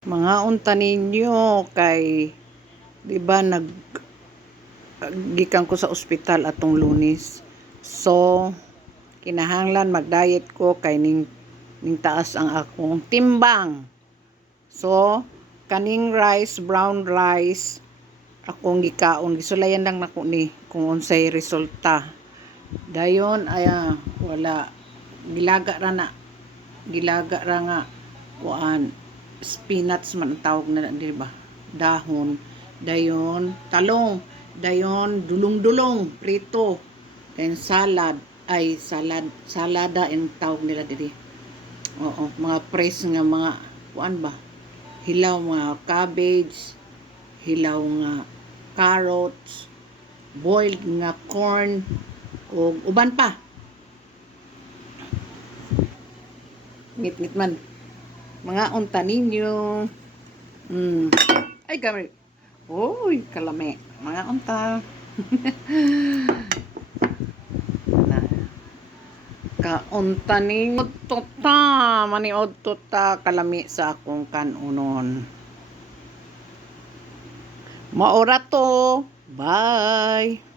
Mga unta ninyo kay di ba gikan ko sa ospital atong Lunes. So kinahanglan mag-diet ko kay ning taas ang akong timbang. So kaning rice, brown rice akong gikaon, gisulayan lang nako ni kung unsay resulta. Dayon wala gilaga ra nga kuan spinach man ang tawag na, di ba? Dahon, dayon talong, dayon dulong-dulong prito, then salada ang tawag nila diri. Oo, mga fresh nga mga kuan ba? Hilaw mga cabbage, hilaw nga carrots, boiled nga corn, o uban pa. Ngit-ngit man. Mga unta ninyo. Ay, gamay. Uy, kalami. Mga unta. Kaunta ninyo. Tota. Maniod tota kalami sa akong kanunon. Maora to. Bye.